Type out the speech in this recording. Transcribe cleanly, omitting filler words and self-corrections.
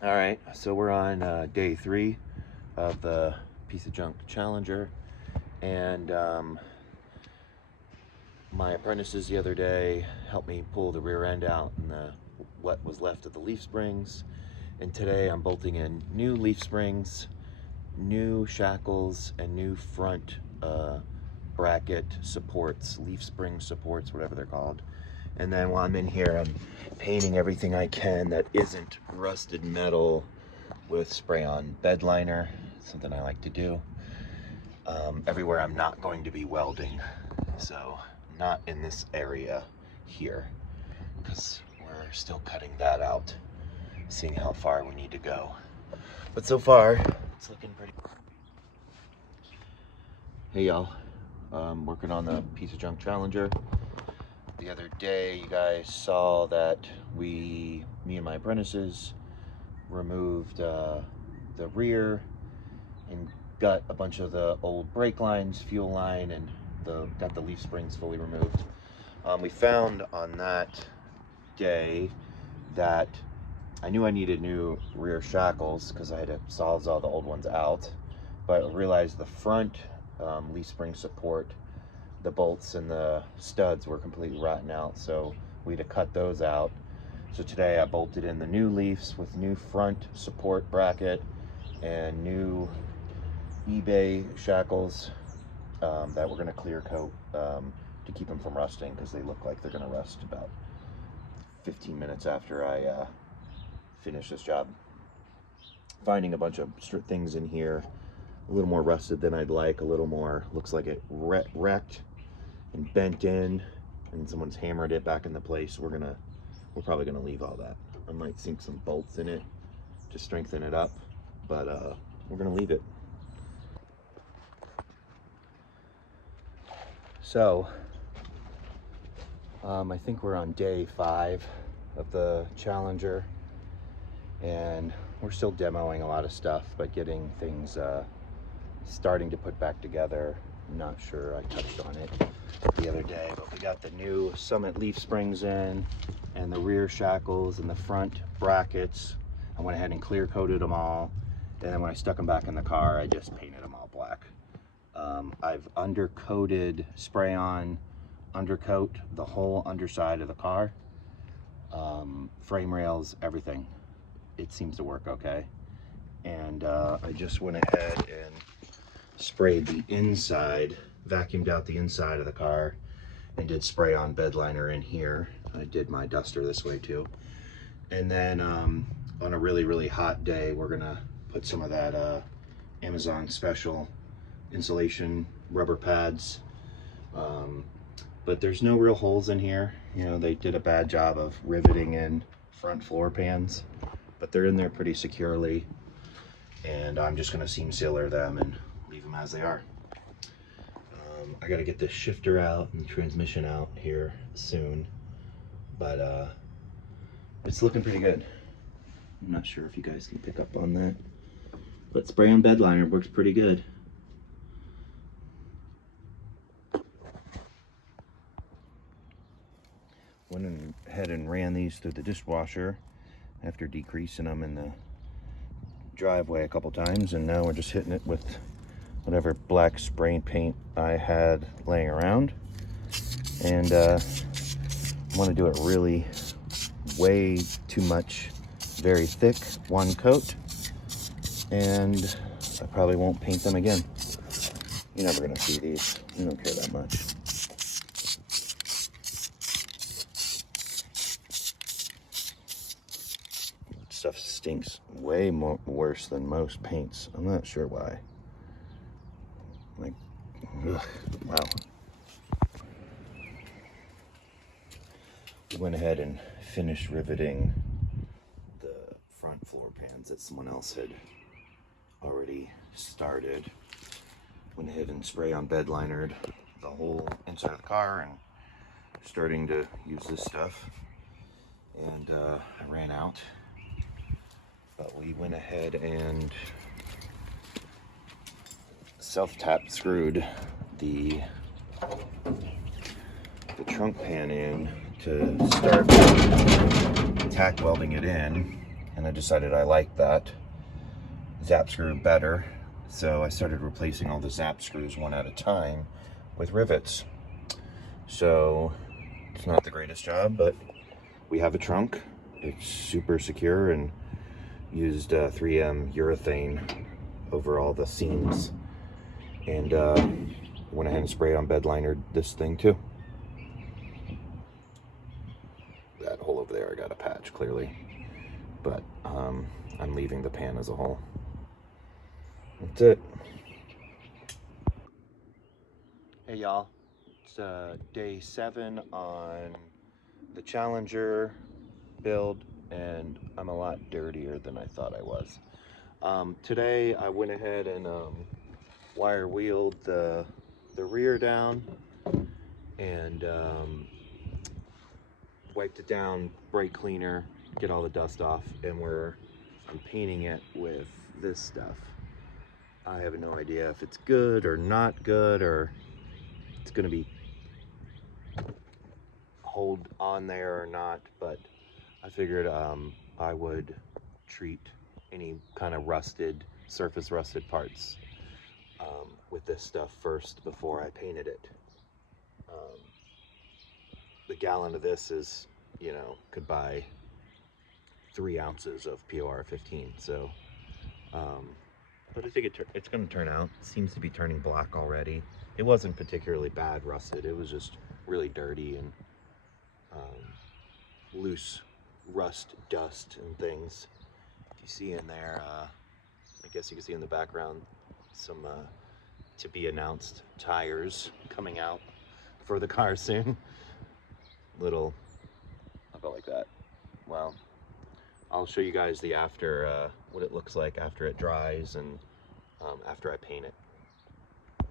All right, so we're on day 3 of the piece of junk Challenger, and my apprentices the other day helped me pull the rear end out and what was left of the leaf springs. And today I'm bolting in new leaf springs, new shackles, and new front bracket supports, leaf spring supports, whatever they're called. And then while I'm in here, I'm painting everything I can that isn't rusted metal with spray-on bed liner, something I like to do. Everywhere I'm not going to be welding, so not in this area here, because we're still cutting that out, seeing how far we need to go. But so far, it's looking pretty. Hey y'all, working on the piece of junk Challenger. The other day, you guys saw that me and my apprentices removed the rear and got a bunch of the old brake lines, fuel line, and got the leaf springs fully removed. We found on that day that I knew I needed new rear shackles because I had to sawzall the old ones out, but I realized the front leaf spring support, the bolts and the studs were completely rotten out, so we had to cut those out. So today I bolted in the new leaves with new front support bracket and new eBay shackles that we're going to clear coat to keep them from rusting, because they look like they're going to rust about 15 minutes after I finish this job. Finding a bunch of things in here a little more rusted than I'd like, a little more, looks like it wrecked and bent in, and someone's hammered it back into place. We're probably gonna leave all that. I might sink some bolts in it to strengthen it up, but we're gonna leave it. So I think we're on day 5 of the Challenger, and we're still demoing a lot of stuff, but getting things starting to put back together. I'm not sure, I touched on it the other day, but we got the new Summit leaf springs in, and the rear shackles and the front brackets. I went ahead and clear coated them all, and then when I stuck them back in the car, I just painted them all black. I've undercoated, spray on undercoat the whole underside of the car, frame rails, everything. It seems to work okay. And I just went ahead and sprayed the inside, vacuumed out the inside of the car, and did spray on bed liner in here. I did my duster this way too. And then on a really hot day, we're gonna put some of that Amazon special insulation rubber pads, but there's no real holes in here. You know, they did a bad job of riveting in front floor pans, but they're in there pretty securely, and I'm just gonna seam sealer them and leave them as they are. I gotta get this shifter out and transmission out here soon, but it's looking pretty good. I'm not sure if you guys can pick up on that, but spray on bed liner works pretty good. Went ahead and ran these through the dishwasher after decreasing them in the driveway a couple times, and now we're just hitting it with whatever black spray paint I had laying around. And I want to do it really way too much, very thick, one coat, and I probably won't paint them again. You're never gonna see these, you don't care that much. Stuff stinks way worse than most paints. I'm not sure why. Like, ugh, wow. We went ahead and finished riveting the front floor pans that someone else had already started. Went ahead and spray on bed linered the whole inside of the car, and starting to use this stuff. And I ran out, but we went ahead and self-tap screwed the trunk pan in to start tack welding it in, and I decided I liked that zap screw better. So I started replacing all the zap screws one at a time with rivets. So it's not the greatest job, but we have a trunk. It's super secure, and used 3M urethane over all the seams, and went ahead and sprayed on bed liner this thing too. That hole over there I got a patch clearly, but I'm leaving the pan as a whole. That's it. Hey y'all, it's day 7 on the Challenger build, and I'm a lot dirtier than I thought I was. Today I went ahead and wire wheeled the rear down and wiped it down, brake cleaner, get all the dust off, and I'm painting it with this stuff. I have no idea if it's good or not good, or it's gonna be hold on there or not, but I figured I would treat any kind of surface rusted parts with this stuff first before I painted it. The gallon of this is, could buy 3 ounces of POR 15. So, but I think it's going to turn out. It seems to be turning black already. It wasn't particularly bad rusted. It was just really dirty and loose rust, dust, and things. If you see in there, I guess you can see in the background some to be announced tires coming out for the car soon. I'll go like that. Well, I'll show you guys the after, what it looks like after it dries and after I paint it.